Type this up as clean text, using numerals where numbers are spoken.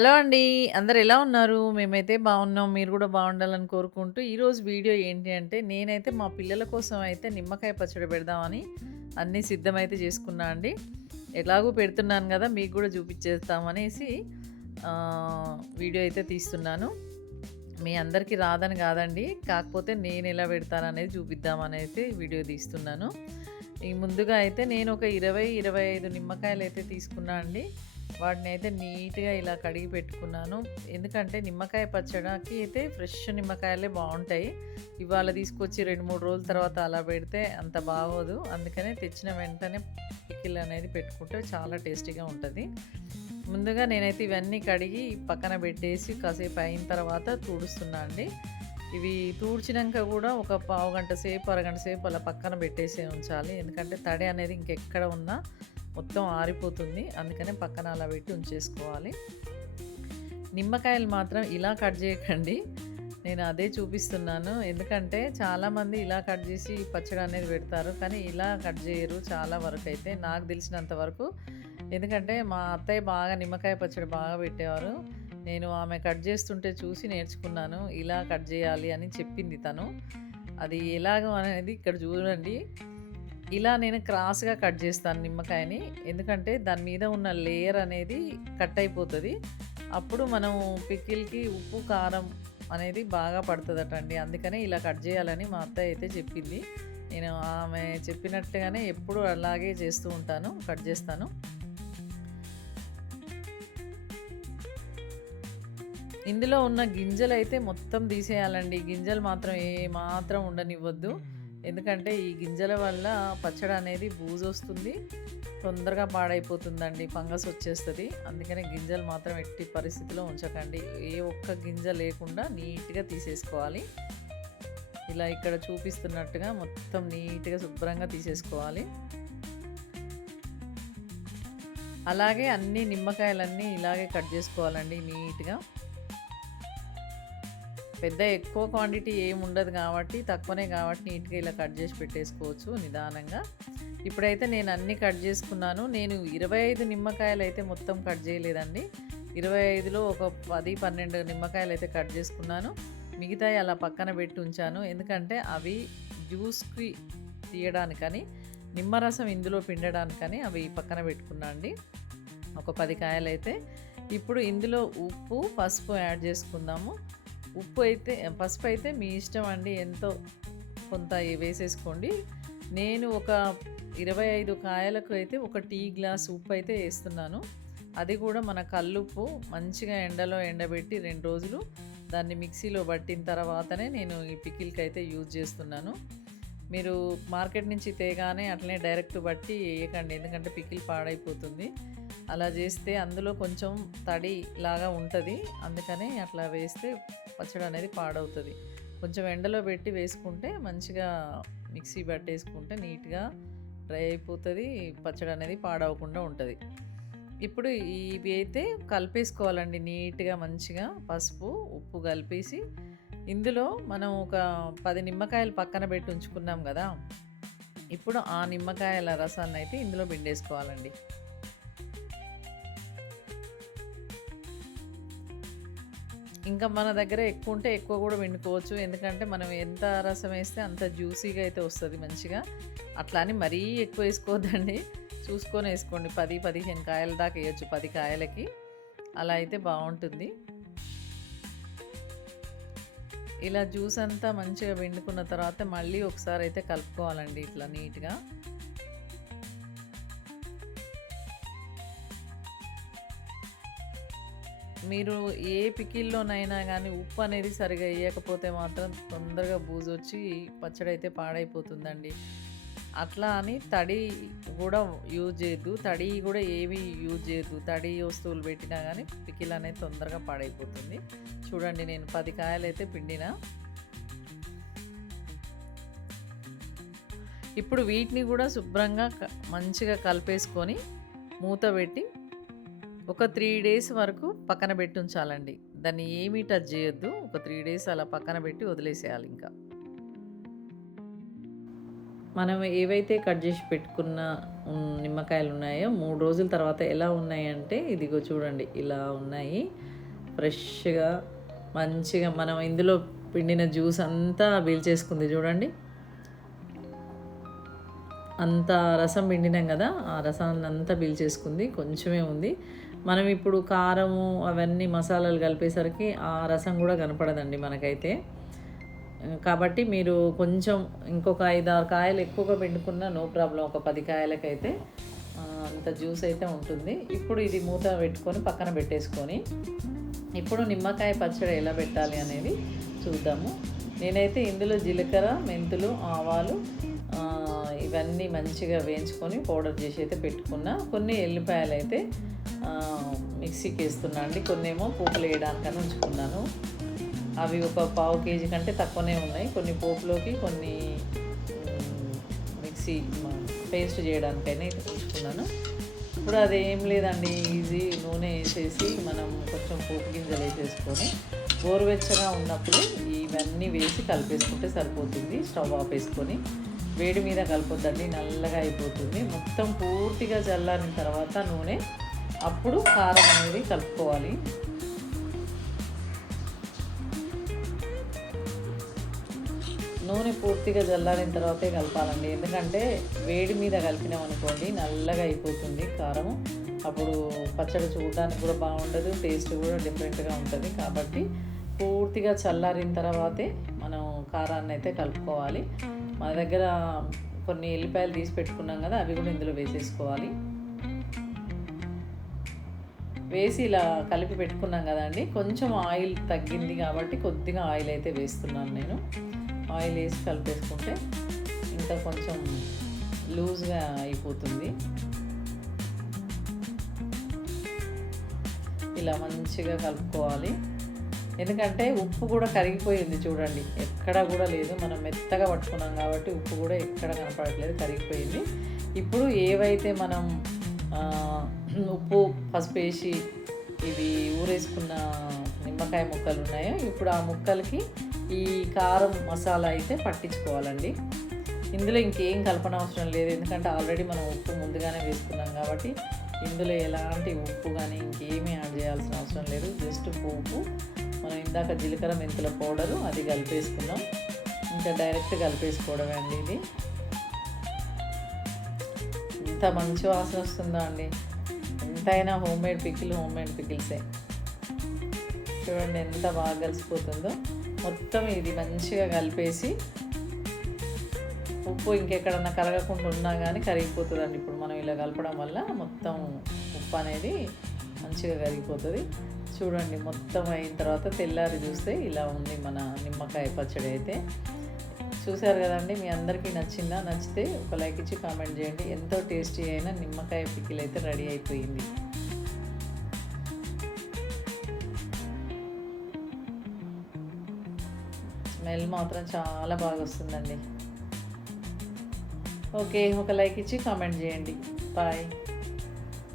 Hello అండి. అందరూ ఎలా ఉన్నారు? మేమైతే బాగున్నాం. మీరు గూడా బాగుండాలని కోరుకుంటూ, ఈరోజు వీడియో ఏంటి అంటే, నేనైతే మా పిల్లల కోసం అయితే నిమ్మకాయ పచ్చడి పెడదామని అన్నీ సిద్ధమైతే చేసుకున్నా అండి. ఎలాగో పెడుతున్నాను గదా! మీకు గూడా చూపించేద్దామనేసి వీడియో అయితే తీస్తున్నాను. మీ అందరికీ రాదని గాదండి. కాకపోతే నేనెలా పెడతాననేది చూపిద్దామనైతే వీడియో తీస్తున్నాను. ముందుగా అయితే నేను ఒక 20, 25 నిమ్మకాయలైతే తీసుకున్నా అండి. వాటినైతే నీట్‌గా ఇలా కడిగి పెట్టుకున్నాను. ఎందుకంటే నిమ్మకాయ పచ్చడికి అయితే ఫ్రెష్ నిమ్మకాయలే బావుంటాయి. ఇవాళ తీసుకొచ్చి 2, 3 రోజుల తర్వాత అలా పెడితే అంత బాగోదు. అందుకనే తెచ్చిన వెంటనే పికిల్ అనేది పెట్టుకుంటే చాలా టేస్టీగా ఉంటది. ముందుగా నేనైతే ఇవన్నీ కడిగి పక్కన పెట్టేసి కాసేపు అయిన తర్వాత తుడుస్తున్నా అండి. ఇవి తుడిచినంక గూడా ఒక పావుగంట సేపు, అరగంట సేపు అలా పక్కన పెట్టేసే ఉంచాలి. ఎందుకంటే తడి అనేది ఇంకెక్కడ ఉన్నా మొత్తం ఆరిపోతుంది. అందుకనే పక్కన అలా పెట్టి ఉంచేసుకోవాలి. నిమ్మకాయలు మాత్రం ఇలా కట్ చేయకండి. నేను అదే చూపిస్తున్నాను. ఎందుకంటే చాలామంది ఇలా కట్ చేసి పచ్చడి అనేది పెడతారు. కానీ ఇలా కట్ చేయరు చాలా వరకైతే నాకు తెలిసినంత వరకు. ఎందుకంటే మా అత్తయ్య బాగా నిమ్మకాయ పచ్చడి బాగా పెట్టేవారు. నేను ఆమె కట్ చేస్తుంటే చూసి నేర్చుకున్నాను. ఇలా కట్ చేయాలి అని చెప్పింది తను. అది ఎలాగో అనేది ఇక్కడ చూడండి. ఇలా నేను క్రాస్‌గా కట్ చేస్తాను నిమ్మకాయని. ఎందుకంటే దాని మీద ఉన్న లేయర్ అనేది కట్ అయిపోతది. అప్పుడు మనం పికిల్‌కి ఉప్పు, కారం అనేది బాగా పడతదటండి. అందుకనే ఇలా కట్ చేయాలని మా అత్తయ్య అయితే చెప్పింది. నేను ఆమె చెప్పినట్టుగానే ఎప్పుడూ అలాగే చేస్తూ ఉంటాను. కట్ చేస్తాను. ఇందులో ఉన్న గింజలైతే మొత్తం తీసేయాలండి. గింజలు మాత్రం ఏమాత్రం ఉండనివ్వద్దు. ఎందుకంటే ఈ గింజల వల్ల పచ్చడి అనేది బూజొస్తుంది. తొందరగా పాడైపోతుందండి. ఫంగస్ వచ్చేస్తది. అందుకనే గింజలు మాత్రం ఎట్టి పరిస్థితిలో ఉంచకండి. ఏ ఒక్క గింజ లేకుండా నీట్‌గా తీసేసుకోవాలి. ఇలా ఇక్కడ చూపిస్తున్నట్టుగా మొత్తం నీట్‌గా శుభ్రంగా తీసేసుకోవాలి. అలాగే అన్ని నిమ్మకాయలన్నీ ఇలాగే కట్ చేసుకోవాలండి నీట్‌గా. ఎక్కువ క్వాంటిటీ ఏముండదు కాబట్టి, తక్కువనే కాబట్టి నీట్‌గా ఇలా కట్ చేసి పెట్టేసుకోవచ్చు నిదానంగా. ఇప్పుడైతే నేను అన్నీ కట్ చేసుకున్నాను. నేను 25 నిమ్మకాయలైతే మొత్తం కట్ చేయలేదండి. 25లో ఒక 10, 12 నిమ్మకాయలైతే కట్ చేసుకున్నాను. మిగతాయి అలా పక్కన పెట్టి ఉంచాను. ఎందుకంటే అవి జ్యూస్‌కి తీయడానికని, నిమ్మరసం ఇందులో పిండడానికని అవి పక్కన పెట్టుకున్నా అండి. ఒక 10 కాయలైతే. ఇప్పుడు ఇందులో ఉప్పు, పసుపు యాడ్ చేసుకుందాము. పసుపైతే మీ ఇష్టం అండి. ఎంతో కొంత వేసేసుకోండి. నేను ఒక 25 కాయలకు అయితే ఒక టీ గ్లాస్ ఉప్పైతే ఏస్తున్నాను. అది కూడా మన కల్లుప్పు మంచిగా ఎండలో ఎండబెట్టి 2 రోజులు దాన్ని మిక్సీలో పట్టిన తర్వాతనే నేను ఈ పికిల్‌కైతే యూజ్ చేస్తున్నాను. మీరు మార్కెట్ నుంచి తేగానే అట్లనే డైరెక్ట్ బట్టి ఏయకండి. ఎందుకంటే పికిల్ పాడైపోతుంది. అలా చేస్తే అందులో కొంచెం తడి లాగా ఉంటది. అందుకని అట్లా వేస్తే పచ్చడి అనేది పాడవుతది. కొంచెం ఎండలో పెట్టి వేసుకుంటే మంచిగా మిక్సీ పట్టేసుకుంటే నీట్‌గా డ్రై అయిపోతది. పచ్చడి అనేది పాడవకుండా ఉంటది. ఇప్పుడు ఇవి అయితే కలిపేసుకోవాలండి నీట్‌గా మంచిగా పసుపు, ఉప్పు కలిపేసి ఇందులో మనం ఒక 10 నిమ్మకాయలు పక్కన పెట్టి ఉంచుకున్నాం గదా! ఇప్పుడు ఆ నిమ్మకాయల రసాన్నయితే ఇందులో పిండేసుకోవాలండి. ఇంకా మన దగ్గర ఎక్కువ ఉంటే ఎక్కువ కూడా పిండుకోవచ్చు. ఎందుకంటే మనం ఎంత రసం వేస్తే అంత జ్యూసీగా అయితే వస్తది మంచిగా. అట్లా అని మరీ ఎక్కువ వేసుకోవద్దండి. చూసుకొని వేసుకోండి. 10, 15 కాయల దాకా వేయొచ్చు 10 కాయలకి. అలా అయితే బావుంటుంది. ఇలా జ్యూస్ అంతా మంచిగా పిండుకున్న తర్వాత మళ్ళీ ఒకసారి అయితే కలుపుకోవాలండి ఇట్లా నీట్‌గా. మీరు ఏ పికిల్‌లోనైనా గానీ ఉప్పు అనేది సరిగ్గా ఎయకపోతే మాత్రం తొందరగా బూజొచ్చి పచ్చడైతే పాడైపోతుందండి. అట్లా అని తడి గూడా యూజ్ చేయొద్దు. తడి గూడా ఏవి యూజ్ చేయొద్దు. తడి వస్తువులు పెట్టినా గానీ పికిల్ అనేది తొందరగా పాడైపోతుంది. చూడండి నేను 10 కాయలైతే పిండినా. ఇప్పుడు వీటిని గూడా శుభ్రంగా మంచిగా కలిపేసుకొని మూత పెట్టి ఒక 3 డేస్ వరకు పక్కన పెట్టుంచాలండి. దాన్ని ఏమీ టచ్ చేయొద్దు. ఒక 3 డేస్ అలా పక్కన పెట్టి వదిలేసేయాలింకా. మనం ఏవైతే కట్ జేసి పెట్టుకున్న నిమ్మకాయలున్నాయో 3 రోజుల తర్వాత ఎలా ఉన్నాయంటే ఇదిగో చూడండి ఇలా ఉన్నాయి. ఫ్రెష్గా మంచిగా మనం ఇందులో పిండిన జ్యూస్ అంతా పీల్చేసుకుంది చూడండి. అంత రసం పిండినాం కదా, ఆ రసాన్ని అంతా పీల్చేసుకుంది. కొంచెమే ఉంది. మనం ఇప్పుడు కారము అవన్నీ మసాలాలు కలిపేసరికి ఆ రసం కూడా కనపడదండి మనకైతే. కాబట్టి మీరు కొంచెం ఇంకొక 5, 6 కాయలు ఎక్కువగా పిండుకున్నా నో ప్రాబ్లం. ఒక 10 కాయలకైతే అంత జ్యూస్ అయితే ఉంటుంది. ఇప్పుడు ఇది మూత పెట్టుకొని పక్కన పెట్టేసుకొని ఇప్పుడు నిమ్మకాయ పచ్చడి ఎలా పెట్టాలి అనేది చూద్దాము. నేనైతే ఇందులో జీలకర్ర, మెంతులు, ఆవాలు ఇవన్నీ మంచిగా వేయించుకొని పౌడర్ చేసి అయితే పెట్టుకున్నా. కొన్ని ఎల్లిపాయలు అయితే మిక్సీకి వేస్తున్నా అండి. కొన్ని ఏమో పోపులు వేయడానికని ఉంచుకున్నాను. అవి ఒక పావు కేజీ కంటే తక్కువనే ఉన్నాయి. కొన్ని పోపులోకి, కొన్ని మిక్సీ పేస్ట్ చేయడానికైనా అయితే ఉంచుకున్నాను. ఇప్పుడు అదేం లేదండి, ఈజీ. నూనె వేసేసి మనం కొంచెం పోపు గింజలు వేసేసుకొని గోరువెచ్చగా ఉన్నప్పుడు ఇవన్నీ వేసి కలిపేసుకుంటే సరిపోతుంది. స్టవ్ ఆపేసుకొని వేడి మీద కలపొద్దండి, నల్లగా అయిపోతుంది. మొత్తం పూర్తిగా చల్లారిన తర్వాత నూనె, అప్పుడు కారం అనేది కలుపుకోవాలి. నూనె పూర్తిగా చల్లారిన తర్వాతే కలపాలండి. ఎందుకంటే వేడి మీద కలిపినాం అనుకోండి నల్లగా అయిపోతుంది కారము. అప్పుడు పచ్చడి చూడడానికి కూడా బాగుండదు, టేస్ట్ కూడా డిఫరెంట్గా ఉంటుంది. కాబట్టి పూర్తిగా చల్లారిన తర్వాతే మనం కారాన్ని అయితే కలుపుకోవాలి. మన దగ్గర కొన్ని ఎల్లిపాయలు తీసి పెట్టుకున్నాం కదా, అవి కూడా ఇందులో వేసేసుకోవాలి. వేసి ఇలా కలిపి పెట్టుకున్నాం కదండి. కొంచెం ఆయిల్ తగ్గింది కాబట్టి కొద్దిగా ఆయిల్ అయితే వేస్తున్నాను నేను. ఆయిల్ వేసి కలిపేసుకుంటే ఇంకా కొంచెం లూజ్గా అయిపోతుంది. ఇలా మంచిగా కలుపుకోవాలి. ఎందుకంటే ఉప్పు కూడా కరిగిపోయింది చూడండి, ఎక్కడా కూడా లేదు. మనం మెత్తగా పట్టుకున్నాం కాబట్టి ఉప్పు కూడా ఎక్కడ కనపడట్లేదు, కరిగిపోయింది. ఇప్పుడు ఏవైతే మనం ఉప్పు, పసుపు వేసి ఇవి ఊరేసుకున్న నిమ్మకాయ ముక్కలు ఉన్నాయో, ఇప్పుడు ఆ ముక్కలకి ఈ కారం మసాలా అయితే పట్టించుకోవాలండి. ఇందులో ఇంకేం కలపన అవసరం లేదు. ఎందుకంటే ఆల్రెడీ మనం ఉప్పు ముందుగానే వేసుకున్నాం కాబట్టి ఇందులో ఎలాంటి ఉప్పు కానీ ఇంకేమీ యాడ్ చేయాల్సిన అవసరం లేదు. జస్ట్ పోపు, మనం ఇందాక జీలకర్ర మెంతుల పౌడరు అది కలిపేసుకున్నాం. ఇంకా డైరెక్ట్ కలిపేసుకోవడమే అండి. ఇది ఎంత మంచి వాసన వస్తుందో అండి. ఎంతైనా హోమ్ మేడ్ పికిల్సే. చూడండి ఎంత బాగా కలిసిపోతుందో. మొత్తం ఇది మంచిగా కలిపేసి, ఉప్పు ఇంకెక్కడన్నా కరగకుండా ఉన్నా కానీ కరిగిపోతుందండి. ఇప్పుడు మనం ఇలా కలపడం వల్ల మొత్తం ఉప్పు అనేది మంచిగా కరిగిపోతుంది. చూడండి మొత్తం అయిన తర్వాత తెల్లారి చూస్తే ఇలా ఉంది మన నిమ్మకాయ పచ్చడి అయితే. చూసారు కదండి, మీ అందరికీ నచ్చిందా? నచ్చితే ఒక లైక్ ఇచ్చి కామెంట్ చేయండి. ఎంతో టేస్టీ అయిన నిమ్మకాయ పికిల్ అయితే రెడీ అయిపోయింది. స్మెల్ మాత్రం చాలా బాగా వస్తుందండి. ఓకే, ఒక లైక్ ఇచ్చి కామెంట్ చేయండి. బాయ్.